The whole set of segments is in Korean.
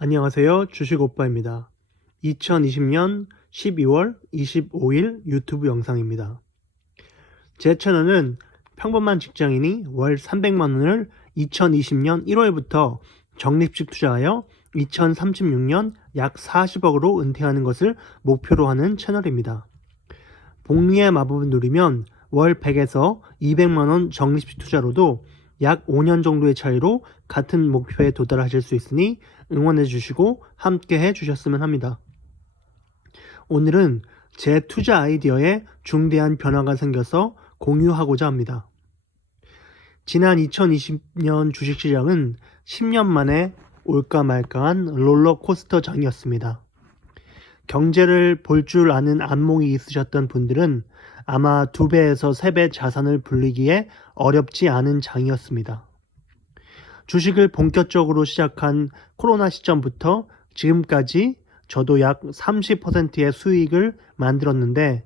안녕하세요. 주식오빠입니다. 2020년 12월 25일 유튜브 영상입니다. 제 채널은 평범한 직장인이 월 300만 원을 2020년 1월부터 적립식 투자하여 2036년 약 40억으로 은퇴하는 것을 목표로 하는 채널입니다. 복리의 마법을 누리면 월 100에서 200만 원 적립식 투자로도 약 5년 정도의 차이로 같은 목표에 도달하실 수 있으니 응원해 주시고 함께 해 주셨으면 합니다. 오늘은 제 투자 아이디어에 중대한 변화가 생겨서 공유하고자 합니다. 지난 2020년 주식시장은 10년 만에 올까 말까한 롤러코스터 장이었습니다. 경제를 볼 줄 아는 안목이 있으셨던 분들은 아마 2배에서 3배 자산을 불리기에 어렵지 않은 장이었습니다. 주식을 본격적으로 시작한 코로나 시점부터 지금까지 저도 약 30%의 수익을 만들었는데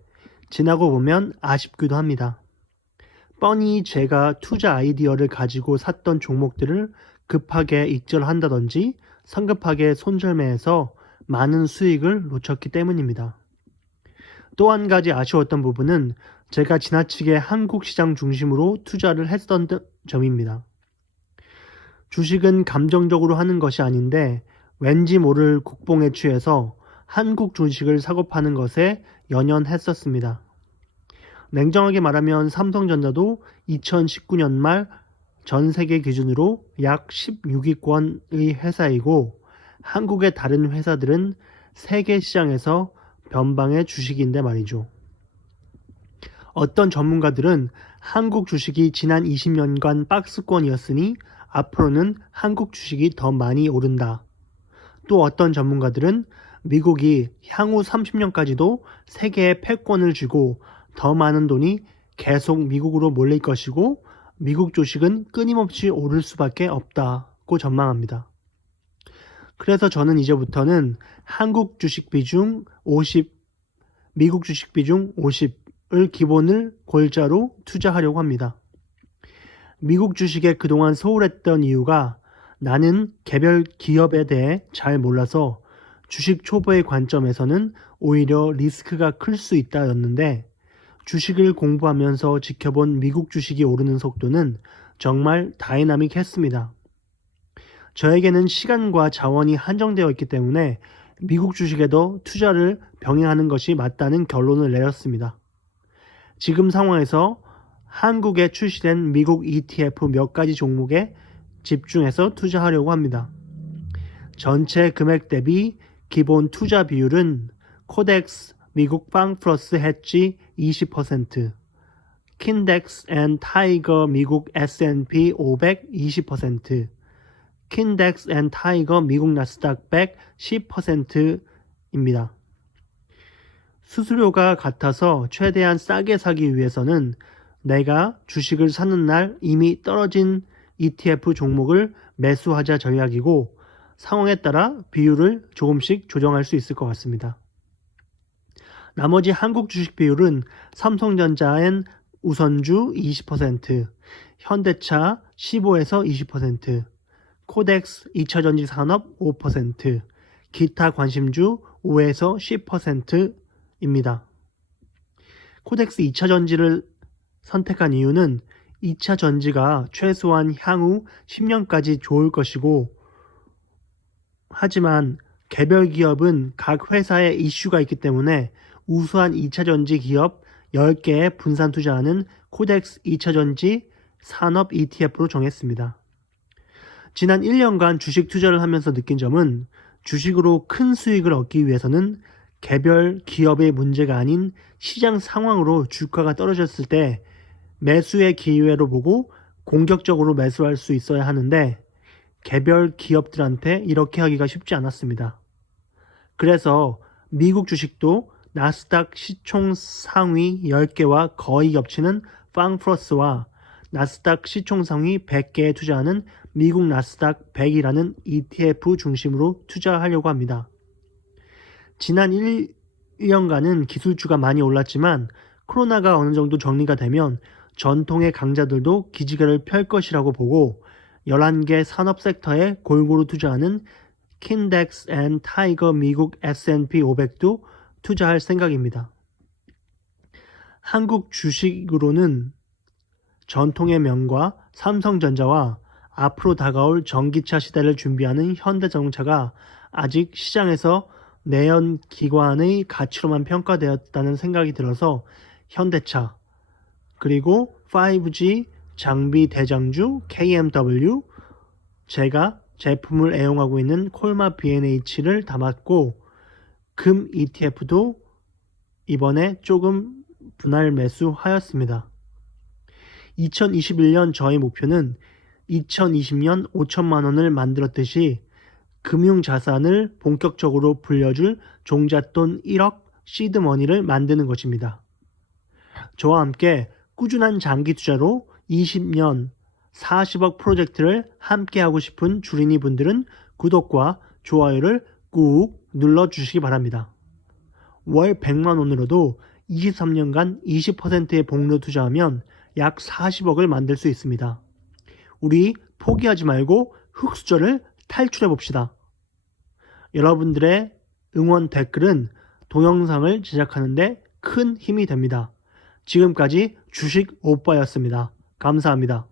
지나고 보면 아쉽기도 합니다. 뻔히 제가 투자 아이디어를 가지고 샀던 종목들을 급하게 익절한다든지 성급하게 손절매해서 많은 수익을 놓쳤기 때문입니다. 또 한 가지 아쉬웠던 부분은 제가 지나치게 한국 시장 중심으로 투자를 했던 점입니다. 주식은 감정적으로 하는 것이 아닌데 왠지 모를 국뽕에 취해서 한국 주식을 사고 파는 것에 연연했었습니다. 냉정하게 말하면 삼성전자도 2019년 말 전 세계 기준으로 약 16위권의 회사이고 한국의 다른 회사들은 세계 시장에서 변방의 주식인데 말이죠. 어떤 전문가들은 한국 주식이 지난 20년간 박스권이었으니 앞으로는 한국 주식이 더 많이 오른다. 또 어떤 전문가들은 미국이 향후 30년까지도 세계에 패권을 쥐고 더 많은 돈이 계속 미국으로 몰릴 것이고 미국 주식은 끊임없이 오를 수밖에 없다고 전망합니다. 그래서 저는 이제부터는 한국 주식 비중 50, 미국 주식 비중 50을 기본을 골자로 투자하려고 합니다. 미국 주식에 그동안 소홀했던 이유가 나는 개별 기업에 대해 잘 몰라서 주식 초보의 관점에서는 오히려 리스크가 클 수 있다였는데 주식을 공부하면서 지켜본 미국 주식이 오르는 속도는 정말 다이나믹했습니다. 저에게는 시간과 자원이 한정되어 있기 때문에 미국 주식에도 투자를 병행하는 것이 맞다는 결론을 내렸습니다. 지금 상황에서 한국에 출시된 미국 ETF 몇 가지 종목에 집중해서 투자하려고 합니다. 전체 금액 대비 기본 투자 비율은 코덱스 미국 빵 플러스 해지 20%, 킨덱스 앤 타이거 미국 S&P 500 20%, 킨덱스 앤 타이거 미국 나스닥 100 10%입니다. 수수료가 같아서 최대한 싸게 사기 위해서는 내가 주식을 사는 날 이미 떨어진 ETF 종목을 매수하자 전략이고 상황에 따라 비율을 조금씩 조정할 수 있을 것 같습니다. 나머지 한국 주식 비율은 삼성전자엔 우선주 20%, 현대차 15에서 20%, 코덱스 2차전지 산업 5%, 기타 관심주 5에서 10%입니다. 코덱스 2차전지를 선택한 이유는 2차전지가 최소한 향후 10년까지 좋을 것이고 하지만 개별 기업은 각 회사에 이슈가 있기 때문에 우수한 2차전지 기업 10개에 분산 투자하는 코덱스 2차전지 산업 ETF로 정했습니다. 지난 1년간 주식 투자를 하면서 느낀 점은 주식으로 큰 수익을 얻기 위해서는 개별 기업의 문제가 아닌 시장 상황으로 주가가 떨어졌을 때 매수의 기회로 보고 공격적으로 매수할 수 있어야 하는데 개별 기업들한테 이렇게 하기가 쉽지 않았습니다. 그래서 미국 주식도 나스닥 시총 상위 10개와 거의 겹치는 빵플러스와 나스닥 시총 상위 100개에 투자하는 미국 나스닥 100이라는 ETF 중심으로 투자하려고 합니다. 지난 1년간은 기술주가 많이 올랐지만 코로나가 어느 정도 정리가 되면 전통의 강자들도 기지개를 펼 것이라고 보고 11개 산업 섹터에 골고루 투자하는 킨덱스 앤 타이거 미국 S&P 500도 투자할 생각입니다. 한국 주식으로는 전통의 명과 삼성전자와 앞으로 다가올 전기차 시대를 준비하는 현대자동차가 아직 시장에서 내연 기관의 가치로만 평가되었다는 생각이 들어서 현대차, 그리고 5G 장비 대장주 KMW, 제가 제품을 애용하고 있는 콜마 B&H를 담았고, 금 ETF도 이번에 조금 분할 매수하였습니다. 2021년 저의 목표는 2020년 5천만 원을 만들었듯이 금융자산을 본격적으로 불려줄 종잣돈 1억 시드머니를 만드는 것입니다. 저와 함께 꾸준한 장기 투자로 20년 40억 프로젝트를 함께하고 싶은 주린이 분들은 구독과 좋아요를 꾹 눌러주시기 바랍니다. 월 100만 원으로도 23년간 20%의 복로 투자하면 약 40억을 만들 수 있습니다. 우리 포기하지 말고 흙수저를 탈출해 봅시다. 여러분들의 응원 댓글은 동영상을 제작하는데 큰 힘이 됩니다. 지금까지 주식 오빠였습니다. 감사합니다.